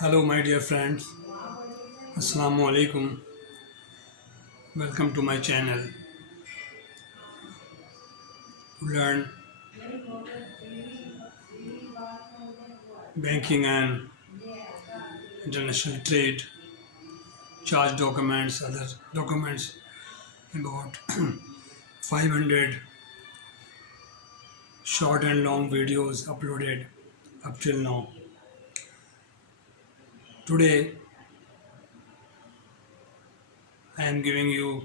Hello, my dear friends. Assalamu alaikum. Welcome to my channel to learn banking and international trade, charge documents, other documents, about 500 short and long videos uploaded up till now. Today, I am giving you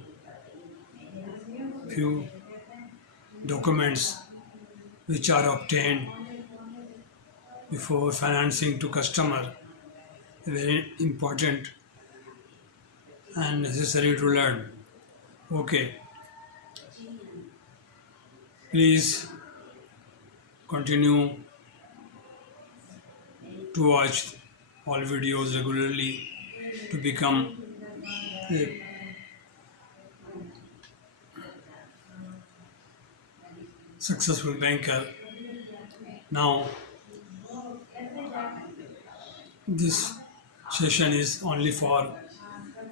few documents which are obtained before financing to customer. Very important and necessary to learn. Okay, please continue to watch all videos regularly to become a successful banker. Now, this session is only for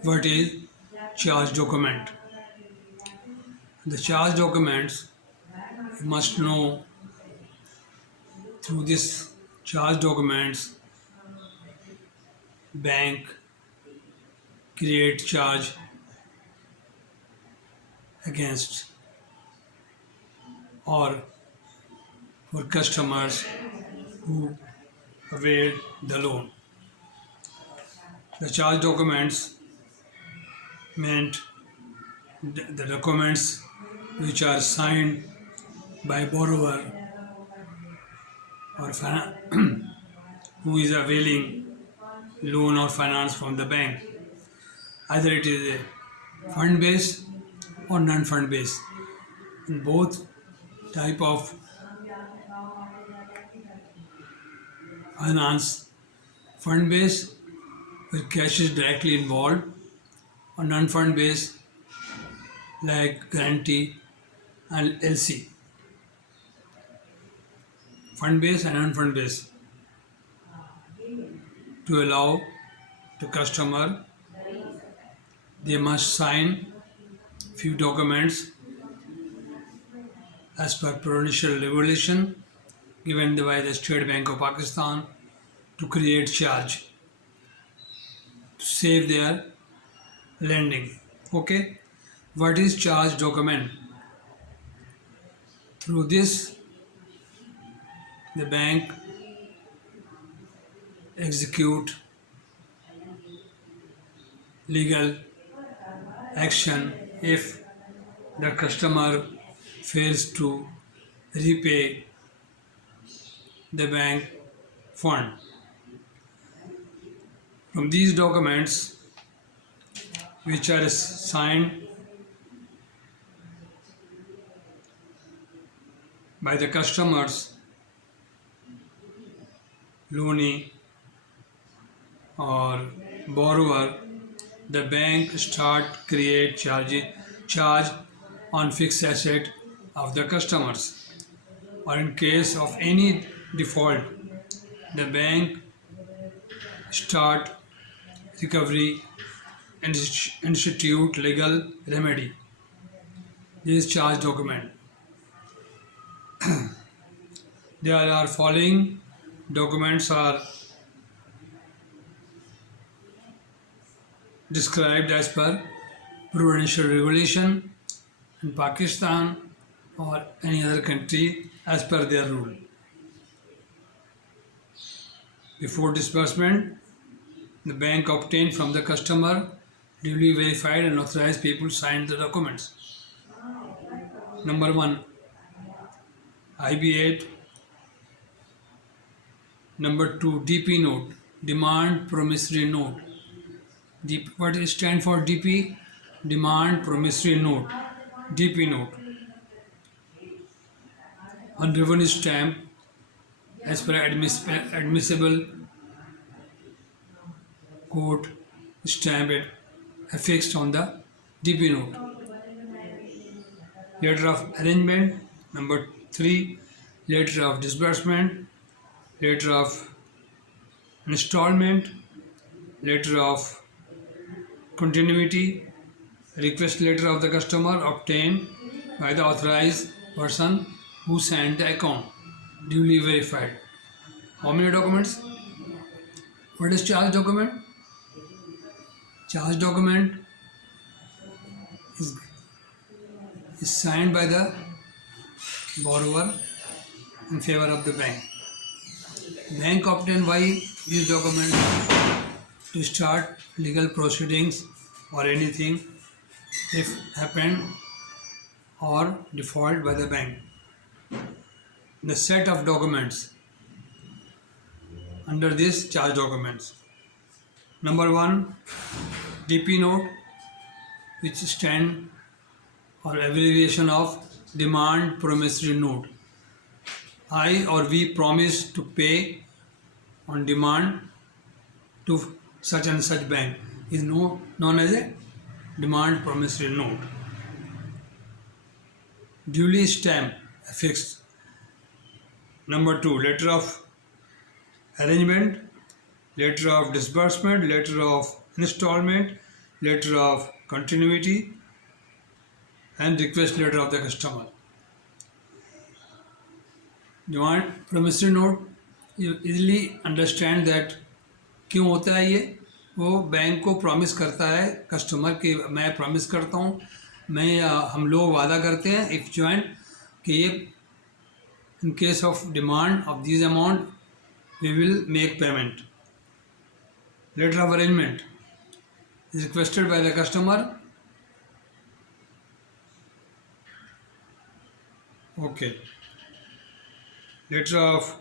what is charge document. The charge documents you must know. Through this charge documents, bank create charge against or for customers who avail the loan. The charge documents meant the documents which are signed by borrower or who is availing loan or finance from the bank. Either it is a fund based or non-fund based. In both type of finance, fund based where cash is directly involved, or non-fund based like guarantee and LC. Fund based and non-fund based to allow the customer, they must sign few documents as per prudential regulation given by the State Bank of Pakistan to create charge to save their lending. Okay, what is charge document? Through this, the bank execute legal action if the customer fails to repay the bank fund. From these documents, which are signed by the customers, loanee or borrower, the bank start create charge on fixed asset of the customers, or in case of any default, the bank start recovery and institute legal remedy. This charge document. There are following documents are described as per prudential regulation in Pakistan or any other country as per their rule. Before disbursement, the bank obtained from the customer duly verified and authorized people signed the documents. Number 1, IB8. Number 2, DP note, demand promissory note. What is stand for DP? Demand promissory note. DP note. On revenue stamp as per admissible court stamp it affixed on the DP note. Letter of arrangement. Number 3, letter of disbursement, letter of installment, letter of continuity, request letter of the customer obtained by the authorized person who signed the account, duly verified. How many documents? What is charge document? Charge document is signed by the borrower in favor of the bank. Bank obtain why these documents to start legal proceedings or anything if happened or default by the bank. The set of documents under this charge documents. Number 1, DP note, which stand or abbreviation of demand promissory note. I or we promise to pay on demand to such and such bank is known as a demand promissory note. Duly stamped, affixed. Number 2, letter of arrangement, letter of disbursement, letter of installment, letter of continuity, and request letter of the customer. Demand promissory note, you easily understand that क्यों होता है ये, वो bank को promise करता है customer कि मैं प्रॉमिस करता हूँ, मैं या हम लोग वादा करते हैं इफ जॉइंट कि ये in case of demand of this amount we will make payment. Letter of arrangement is requested by the customer. Okay. Letter of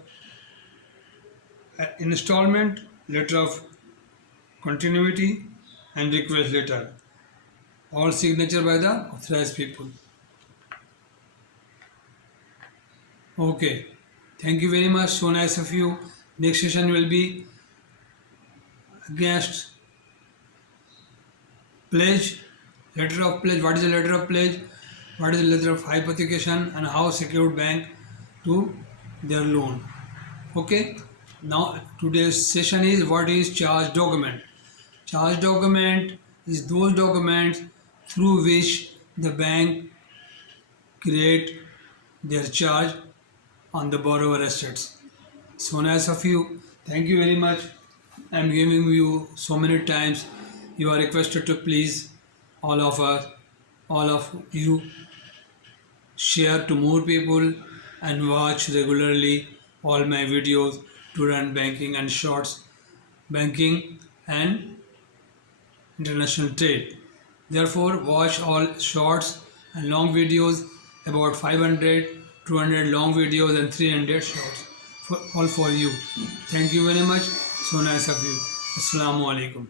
installment, letter of continuity, and request letter. All signature by the authorized people. Okay. Thank you very much. So nice of you. Next session will be against pledge, letter of pledge. What is a letter of pledge? What is a letter of hypothecation, and how secured bank to their loan. Okay. Now today's session is what is charge document. Charge document is those documents through which the bank create their charge on the borrower assets. So nice of you. Thank you very much. I am giving you so many times. You are requested to please all of you share to more people and watch regularly all my videos to run banking and shorts, banking and international trade. Therefore, watch all shorts and long videos, about 500, 200 long videos and 300 shorts, all for you. Thank you very much. So nice of you. Assalamu alaikum.